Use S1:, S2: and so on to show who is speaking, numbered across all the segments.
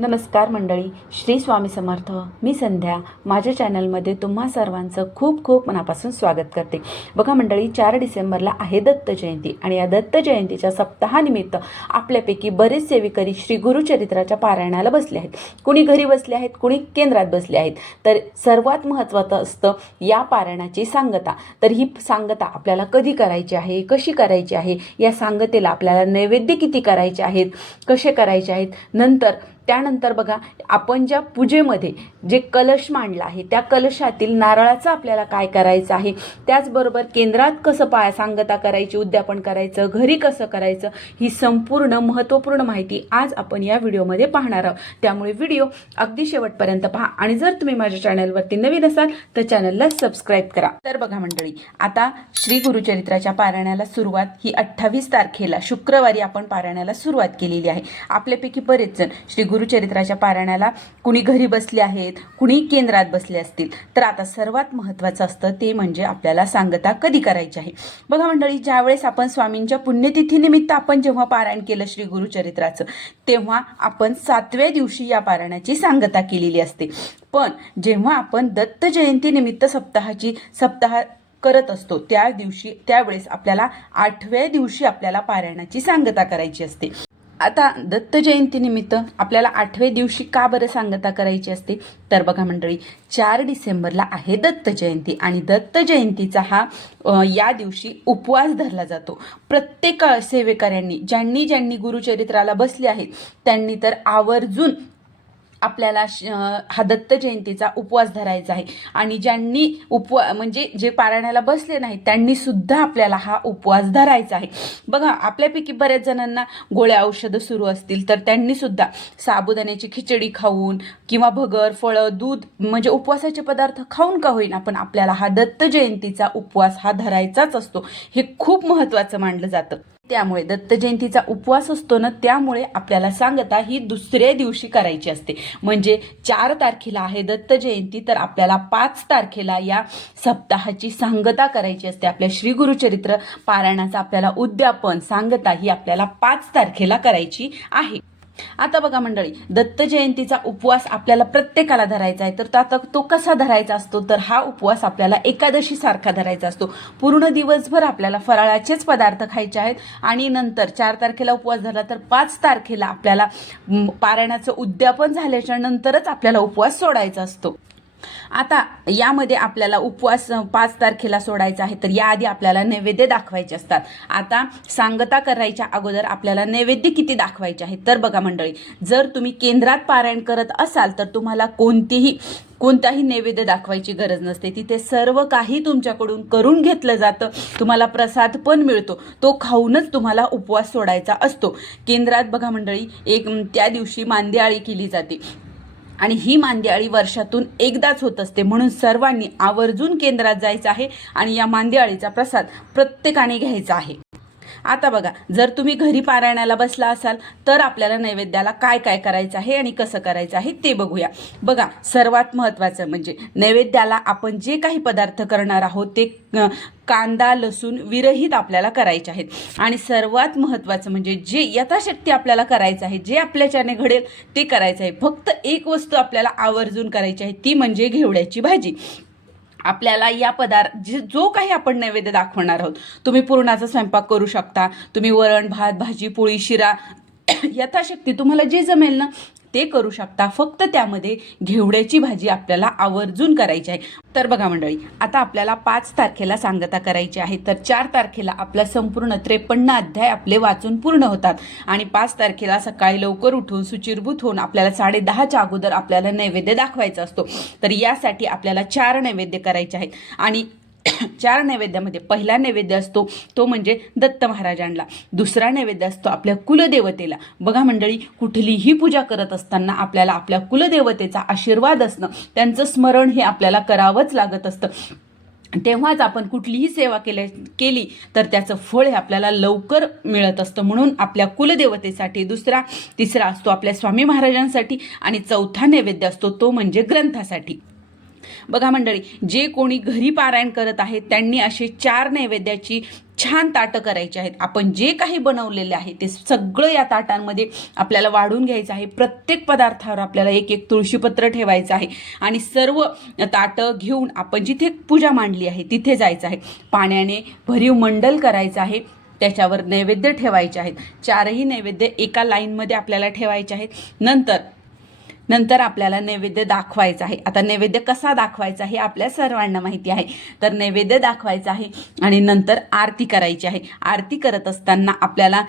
S1: नमस्कार मंडळी श्री स्वामी समर्थ. मी संध्या. माझ्या चॅनलमध्ये तुम्हा सर्वांचं खूप खूप मनापासून स्वागत करते. बघा मंडळी चार डिसेंबरला आहे दत्त जयंती आणि या दत्त जयंतीच्या सप्ताहानिमित्त आपल्यापैकी बरेच सेविकरी श्री गुरुचरित्राच्या पारायणाला बसले आहेत. कुणी घरी बसले आहेत कुणी केंद्रात बसले आहेत. तर सर्वात महत्त्वाचं असतं या पारायणाची सांगता. तर ही सांगता आपल्याला कधी करायची आहे कशी करायची आहे या सांगतेला आपल्याला नैवेद्य किती करायचे आहेत कसे करायचे आहेत नंतर त्यानंतर बघा आपण ज्या पूजेमध्ये जे कलश मांडला आहे त्या कलशातील नारळाचं आपल्याला काय करायचं आहे? त्याचबरोबर केंद्रात कसं पाया सांगता करायची उद्यापन करायचं घरी कसं करायचं ही संपूर्ण महत्त्वपूर्ण माहिती आज आपण या व्हिडिओमध्ये पाहणार आहोत. त्यामुळे व्हिडिओ अगदी शेवटपर्यंत पहा. आणि जर तुम्ही माझ्या चॅनलवरती नवीन असाल तर चॅनलला सबस्क्राईब करा. तर बघा मंडळी आता श्री गुरुचरित्राच्या पारायणाला सुरुवात ही अठ्ठावीस तारखेला शुक्रवारी आपण पारायणाला सुरुवात केलेली आहे. आपल्यापैकी बरेच जण श्री गुरुचरित्राच्या पारायणाला कुणी घरी बसले आहेत कुणी केंद्रात बसले असतील. तर आता सर्वात महत्त्वाचं असतं ते म्हणजे आपल्याला सांगता कधी करायची आहे. बघा मंडळी ज्यावेळेस आपण स्वामींच्या पुण्यतिथीनिमित्त आपण जेव्हा पारायण केलं श्री गुरुचरित्राचं तेव्हा आपण सातव्या दिवशी या पारायणाची सांगता केलेली असते. पण जेव्हा आपण दत्त जयंतीनिमित्त सप्ताहाची सप्ताह करत असतो त्या दिवशी त्यावेळेस आपल्याला आठव्या दिवशी आपल्याला पारायणाची सांगता करायची असते. आता दत्त जयंतीनिमित्त आपल्याला आठव्या दिवशी का बरं सांगता करायची असते? तर बघा मंडळी चार डिसेंबरला आहे दत्त जयंती आणि दत्त जयंतीचा हा या दिवशी उपवास धरला जातो. प्रत्येक सेवेकऱ्यांनी ज्यांनी ज्यांनी गुरुचरित्राला बसले आहेत त्यांनी तर आवर्जून आपल्याला श- हा दत्त जयंतीचा उपवास धरायचा आहे. आणि ज्यांनी उपवा म्हणजे जे पारायणाला बसले नाहीत त्यांनी सुद्धा आपल्याला हा उपवास धरायचा आहे. बघा आपल्यापैकी बऱ्याच जणांना गोळ्या औषधं सुरू असतील तर त्यांनी सुद्धा साबुदाण्याची खिचडी खाऊन किंवा भगर फळं दूध म्हणजे उपवासाचे पदार्थ खाऊन का होईना पण आपल्याला हा दत्त जयंतीचा उपवास हा धरायचाच असतो. हे खूप महत्त्वाचं मानलं जातं. त्यामुळे दत्त जयंतीचा उपवास असतो ना त्यामुळे आपल्याला सांगता ही दुसऱ्या दिवशी करायची असते. म्हणजे चार तारखेला आहे दत्त जयंती तर आपल्याला पाच तारखेला या सप्ताहाची सांगता करायची असते. आपल्या श्री गुरुचरित्र पारायणाचं आपल्याला उद्यापन सांगता ही आपल्याला पाच तारखेला करायची आहे. आता बघा मंडळी दत्त जयंतीचा उपवास आपल्याला प्रत्येकाला धरायचा आहे. तर आता तो कसा धरायचा असतो? तर हा उपवास आपल्याला एकादशी सारखा धरायचा असतो. पूर्ण दिवसभर आपल्याला फराळाचेच पदार्थ खायचे आहेत. आणि नंतर चार तारखेला उपवास झाला तर पाच तारखेला आपल्याला पारायणाचं उद्यापन झाल्याच्या नंतरच आपल्याला उपवास सोडायचा असतो. आता यामध्ये आपल्याला उपवास पाच तारखेला सोडायचा आहे तर याआधी आपल्याला नैवेद्य दाखवायचे असतात. आता सांगता करायच्या अगोदर आपल्याला नैवेद्य किती दाखवायचे आहे तर बघा मंडळी जर तुम्ही केंद्रात पारायण करत असाल तर तुम्हाला कोणतीही कोणताही नैवेद्य दाखवायची गरज नसते. तिथे सर्व काही तुमच्याकडून करून घेतलं जातं. तुम्हाला प्रसाद पण मिळतो. तो खाऊनच तुम्हाला उपवास सोडायचा असतो. केंद्रात बघा मंडळी एक त्या दिवशी मांदियाळी केली जाते. आणि ही मांदियाळी वर्षातून एकदाच होत असते. म्हणून सर्वांनी आवर्जून केंद्रात जायचं आहे आणि या मांदियाळीचा प्रसाद प्रत्येकाने घ्यायचा आहे. आता बघा जर तुम्ही घरी पारायणाला बसला असाल तर आपल्याला नैवेद्याला काय काय करायचं आहे आणि कसं करायचं आहे ते बघूया. बघा सर्वात महत्त्वाचं म्हणजे नैवेद्याला आपण जे काही पदार्थ करणार आहोत ते कांदा लसूण विरहित आपल्याला करायचे आहेत. आणि सर्वात महत्त्वाचं म्हणजे जे यथाशक्ती आपल्याला करायचं आहे जे आपल्याच्याने घडेल ते करायचं आहे. फक्त एक वस्तू आपल्याला आवर्जून करायची आहे ती म्हणजे घेवड्याची भाजी. आपल्याला या पदार्थ जे जो काही आपण नैवेद्य दाखवणार आहोत तुम्ही पुरणाचा स्वयंपाक करू शकता तुम्ही वरण भात भाजी पोळी शिरा यथाशक्ती तुम्हाला जे जमेल ना ते करू शकता. फक्त त्यामध्ये घेवड्याची भाजी आपल्याला आवर्जून करायची आहे. तर बघा मंडळी आता आपल्याला पाच तारखेला सांगता करायची आहे. तर चार तारखेला आपला संपूर्ण त्रेपन्न अध्याय आपले वाचून पूर्ण होतात. आणि पाच तारखेला सकाळी लवकर उठून सुचिरभूत होऊन आपल्याला साडे दहाच्या अगोदर आपल्याला नैवेद्य दाखवायचा असतो. तर यासाठी आपल्याला चार नैवेद्य करायचे आहेत. आणि चार नैवेद्यामध्ये पहिला नैवेद्य असतो तो म्हणजे दत्त महाराजांना दुसरा नैवेद्य असतो आपल्या कुलदेवतेला. बघा मंडळी कुठलीही पूजा करत असताना आपल्याला आपल्या कुलदेवतेचा आशीर्वाद असणं त्यांचं स्मरण हे आपल्याला करावंच लागत असतं. तेव्हाच आपण कुठलीही सेवा केल्या केली तर त्याचं फळ हे आपल्याला लवकर मिळत असतं. म्हणून आपल्या कुलदेवतेसाठी दुसरा तिसरा असतो आपल्या स्वामी महाराजांसाठी आणि चौथा नैवेद्य असतो तो म्हणजे ग्रंथासाठी. बघा मंडळी जे कोणी घरी पारायण करत आहेत त्यांनी असे चार नैवेद्याची छान ताटं करायची आहेत. आपण जे काही बनवलेले आहे ते सगळं या ताटांमध्ये आपल्याला वाढून घ्यायचं आहे. प्रत्येक पदार्थावर आपल्याला एक एक तुळशीपत्र ठेवायचं आहे. आणि सर्व ताटं घेऊन आपण जिथे पूजा मांडली आहे तिथे जायचं आहे. पाण्याने भरीव मंडल करायचं आहे. त्याच्यावर नैवेद्य ठेवायचे आहेत. चारही नैवेद्य एका लाईनमध्ये आपल्याला ठेवायचे आहेत. नंतर नंतर आपल्याला नैवेद्य दाखवायचा आहे. आता नैवेद्य कसा दाखवायचा हे आपल्या सर्वांना माहिती आहे. तर नैवेद्य दाखवायचा आहे आणि नंतर आरती करायची आहे. आरती करत असताना आपल्याला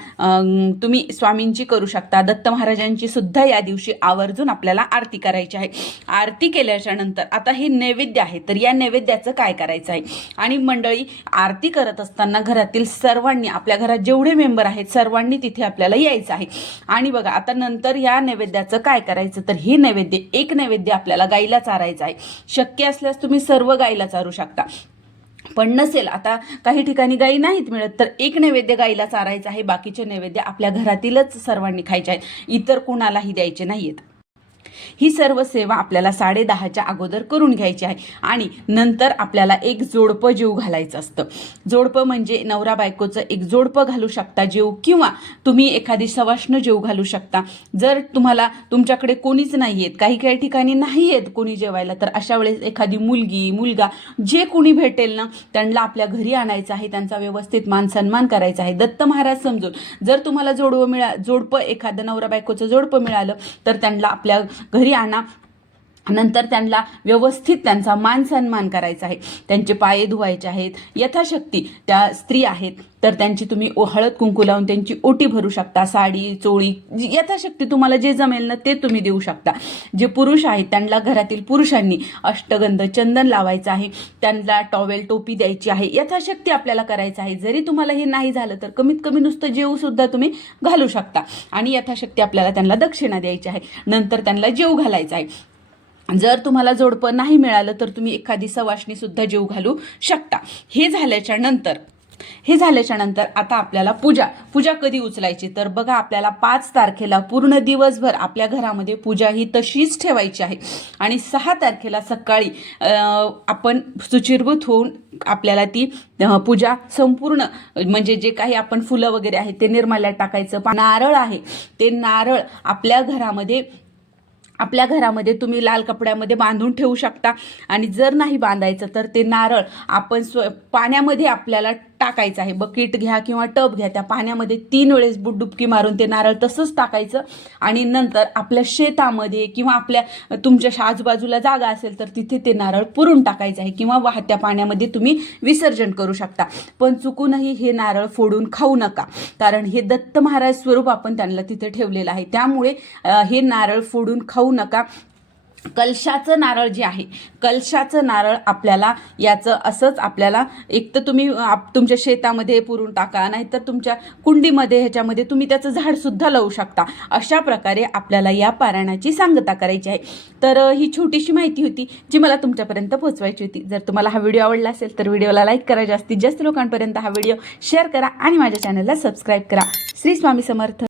S1: तुम्ही स्वामींची करू शकता. दत्त महाराजांची सुद्धा या दिवशी आवर्जून आपल्याला आरती करायची आहे. आरती केल्याच्यानंतर आता हे नैवेद्य आहे. तर या नैवेद्याचं काय करायचं आहे? आणि मंडळी आरती करत असताना घरातील सर्वांनी आपल्या घरात जेवढे मेंबर आहेत सर्वांनी तिथे आपल्याला यायचं आहे. आणि बघा आता नंतर या नैवेद्याचं काय करायचं? तर हे नैवेद्य एक नैवेद्य आपल्याला गाईला चारायचं आहे. शक्य असल्यास तुम्ही सर्व गाईला चारू शकता. पण नसेल आता काही ठिकाणी गाई नाहीत मिळत तर एक नैवेद्य गाईला चारायचं आहे. बाकीचे नैवेद्य आपल्या घरातीलच सर्वांनी खायचे आहेत. इतर कुणालाही द्यायचे नाहीत ही सर्व सेवा आपल्याला साडे दहाच्या अगोदर करून घ्यायची आहे. आणि नंतर आपल्याला एक जोडपं जीव घालायचं असतं. जोडपं म्हणजे नवरा बायकोचं एक जोडपं घालू शकता जीव किंवा तुम्ही एखादी सवाष्ण जीव घालू शकता. जर तुम्हाला तुमच्याकडे कोणीच नाही आहेत काही काही ठिकाणी नाही आहेत कोणी जेवायला तर अशा वेळेस एखादी मुलगी मुलगा जे कोणी भेटेल ना त्यांना आपल्या घरी आणायचं आहे त्यांचा व्यवस्थित मान सन्मान करायचा आहे. दत्त महाराज समजून जर तुम्हाला जोडवं मिळा जोडपं एखादं नवरा बायकोचं जोडपं मिळालं तर त्यांना आपल्या घरी आणा. नंतर त्यांना व्यवस्थित त्यांचा मान सन्मान करायचा आहे. त्यांचे पाये धुवायचे आहेत. यथाशक्ती त्या स्त्री आहेत. तर त्यांची तुम्ही ओ- हळद कुंकू लावून त्यांची ओटी भरू शकता. साडी चोळी जी- यथाशक्ती तुम्हाला जे जमेल ना ते तुम्ही देऊ शकता. जे पुरुष आहेत त्यांना घरातील पुरुषांनी अष्टगंध चंदन लावायचं आहे. त्यांना टॉवेल टोपी द्यायची आहे. यथाशक्ती आपल्याला करायचं आहे. जरी तुम्हाला हे नाही झालं तर कमीत कमी नुसतं जेवसुद्धा तुम्ही घालू शकता. आणि यथाशक्ती आपल्याला त्यांना दक्षिणा द्यायची आहे. नंतर त्यांना जेव घालायचा आहे. जर तुम्हाला जोडपं नाही मिळालं तर तुम्ही एखादी सवाशणीसुद्धा जीव घालू शकता. हे झाल्याच्यानंतर हे झाल्याच्यानंतर आता आपल्याला पूजा पूजा कधी उचलायची? तर बघा आपल्याला पाच तारखेला पूर्ण दिवसभर आपल्या घरामध्ये पूजा ही तशीच ठेवायची आहे. आणि सहा तारखेला सकाळी आपण सुचिरभूत होऊन आपल्याला ती पूजा संपूर्ण म्हणजे जे काही आपण फुलं वगैरे आहेत ते निर्माल्यात टाकायचं. नारळ आहे ते नारळ आपल्या घरामध्ये आपल्या घरामध्ये तुम्ही लाल कपड्यामध्ये बांधून ठेवू शकता. आणि जर नाही बांधायचं तर ते नारळ आपण स्व पाण्यामध्ये आपल्याला टाकायचं आहे. बकेट घ्या किंवा टब घ्या. त्या पाण्यामध्ये तीन वेळेस बुडडुबकी मारून ते नारळ तसंच टाकायचं. आणि नंतर आपल्या शेतामध्ये किंवा आपल्या तुमच्या आजूबाजूला जागा असेल तर तिथे ते नारळ पुरून टाकायचं आहे किंवा वाहत्या पाण्यामध्ये तुम्ही विसर्जन करू शकता. पण चुकूनही हे नारळ फोडून खाऊ नका. कारण हे दत्त महाराज स्वरूप आपण त्यांना तिथे ठेवलेलं आहे. त्यामुळे हे नारळ फोडून खाऊ नका. कलशाचं नारळ जे आहे कलशाचं नारळ आपल्याला याचं असंच आपल्याला एक तर तुम्ही आप तुमच्या शेतामध्ये पुरून टाका नाहीतर तुमच्या कुंडीमध्ये ह्याच्यामध्ये तुम्ही त्याचं झाडसुद्धा लावू शकता. अशा प्रकारे आपल्याला या पारायणाची सांगता करायची आहे. तर ही छोटीशी माहिती होती जी मला तुमच्यापर्यंत पोहोचवायची होती. जर तुम्हाला हा व्हिडिओ आवडला असेल तर व्हिडिओला लाईक करा जास्तीत जास्त लोकांपर्यंत हा व्हिडिओ शेअर करा आणि माझ्या चॅनलला सबस्क्राईब करा. श्री स्वामी समर्थ.